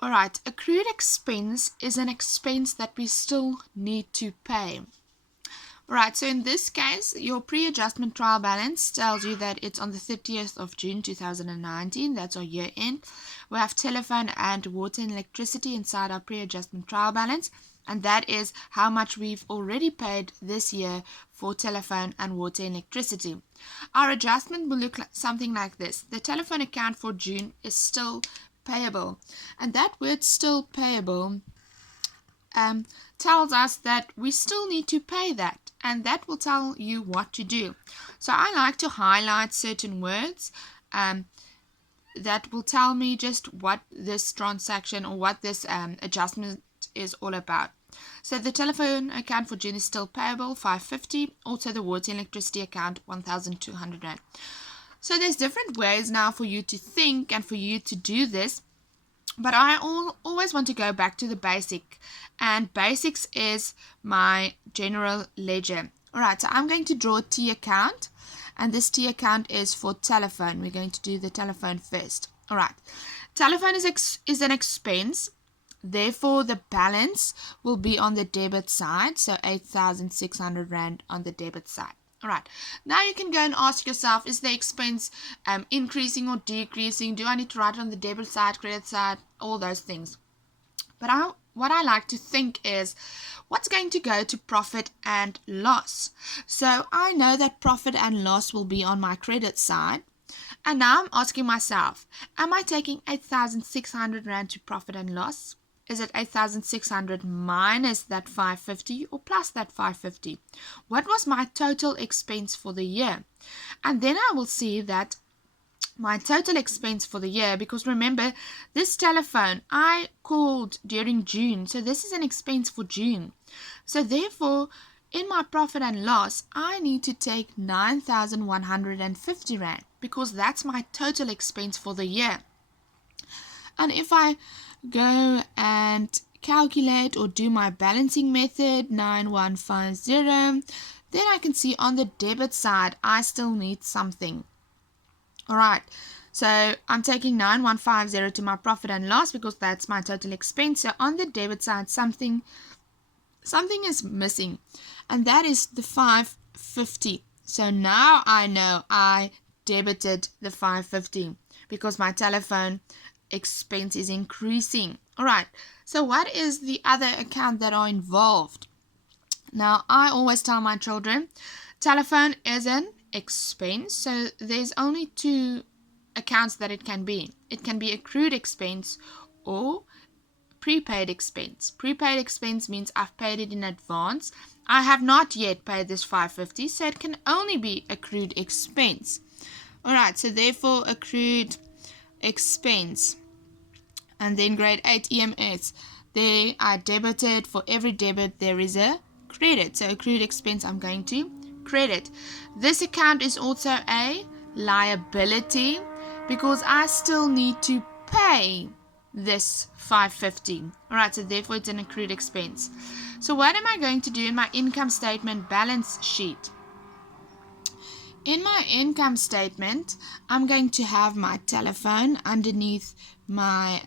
Alright, accrued expense is an expense that we still need to pay. Right, so in this case, your pre-adjustment trial balance tells you that it's on the 30th of June 2019. That's our year end. We have telephone and water and electricity inside our pre-adjustment trial balance, and that is how much we've already paid this year for telephone and water and electricity. Our adjustment will look like something like this. The telephone account for June is still payable, and that word still payable tells us that we still need to pay that, and that will tell you what to do. So I like to highlight certain words that will tell me just what this transaction or what this adjustment is all about. So the telephone account for June is still payable, 550. Also the water and electricity account, 1,200 Rand. So there's different ways now for you to think and for you to do this. But I always want to go back to the basic, and basics is my general ledger. Alright, so I'm going to draw a T account, and this T account is for telephone. We're going to do the telephone first. Alright, telephone is an expense, therefore the balance will be on the debit side, so 8,600 Rand on the debit side. Alright, now you can go and ask yourself, is the expense increasing or decreasing? Do I need to write it on the debit side, credit side, all those things? But what I like to think is, what's going to go to profit and loss? So I know that profit and loss will be on my credit side. And now I'm asking myself, am I taking 8,600 Rand to profit and loss? Is it 8,600 minus that 550 or plus that 550? What was my total expense for the year? And then I will see that my total expense for the year, because remember, this telephone I called during June, so this is an expense for June. So therefore, in my profit and loss, I need to take 9,150 Rand, because that's my total expense for the year. And if I go and calculate or do my balancing method, 9150, then I can see on the debit side I still need something. Alright, so I'm taking 9150 to my profit and loss because that's my total expense. So on the debit side something is missing, and that is the 550. So now I know I debited the 550 because my telephone expense is increasing. Alright, so what is the other account that are involved? Now I always tell my children, telephone is an expense, so there's only two accounts that it can be. It can be accrued expense or prepaid expense. Prepaid expense means I've paid it in advance. I have not yet paid this 550, so it can only be accrued expense. Alright, so therefore accrued expense. And then grade 8 EMS, there I debited. For every debit there is a credit, so accrued expense I'm going to credit. This account is also a liability because I still need to pay this 550. Alright, so therefore it's an accrued expense. So what am I going to do in my income statement balance sheet? In my income statement, I'm going to have my telephone underneath my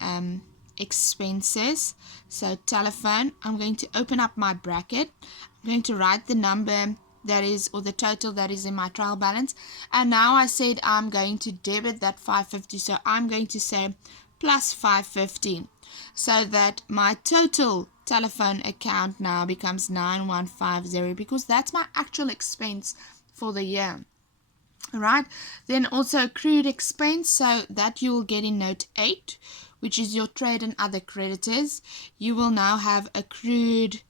expenses. So telephone, I'm going to open up my bracket. I'm going to write the number that is, or the total that is in my trial balance. And now I said I'm going to debit that 550. So I'm going to say plus 550. So that my total telephone account now becomes 9150 because that's my actual expense for the year. Alright, then also accrued expense, so that you will get in note 8, which is your trade and other creditors. You will now have accrued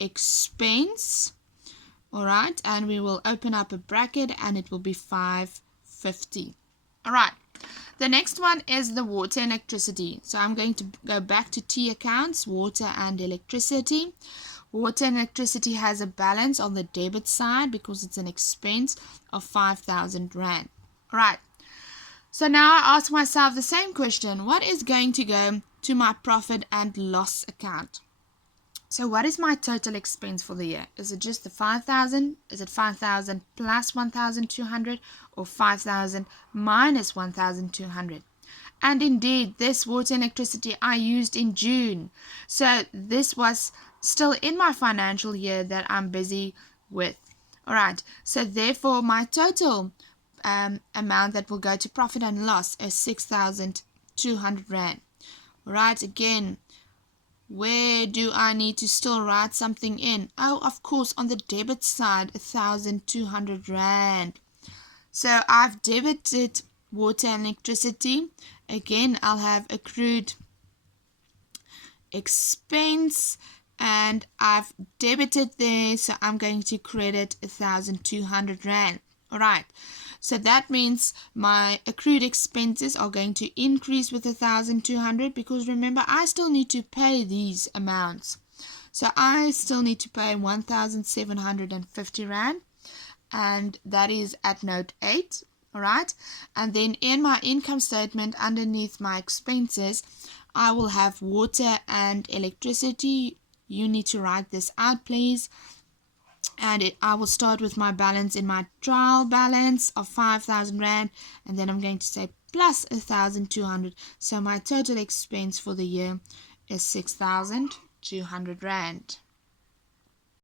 expense. Alright, and we will open up a bracket and it will be 550. Alright, the next one is the water and electricity. So I'm going to go back to T accounts, water and electricity. Water and electricity has a balance on the debit side because it's an expense of 5,000 Rand. Right. So now I ask myself the same question. What is going to go to my profit and loss account? So what is my total expense for the year? Is it just the 5,000? Is it 5,000 plus 1,200 or 5,000 minus 1,200? And indeed, this water and electricity I used in June. So this was still in my financial year that I'm busy with. All right, so therefore my total amount that will go to profit and loss is 6,200 Rand. All right, again, where do I need to still write something in? Oh, of course, on the debit side, 1,200 Rand. So I've debited water and electricity. Again, I'll have accrued expense and I've debited there, so I'm going to credit 1,200 Rand. All right, so that means my accrued expenses are going to increase with 1,200 because remember, I still need to pay these amounts. So I still need to pay 1,750 Rand, and that is at note 8. All right, and then in my income statement underneath my expenses, I will have water and electricity. You need to write this out, please. And I will start with my balance in my trial balance of 5,000 Rand, and then I'm going to say plus 1,200. So my total expense for the year is 6,200 Rand.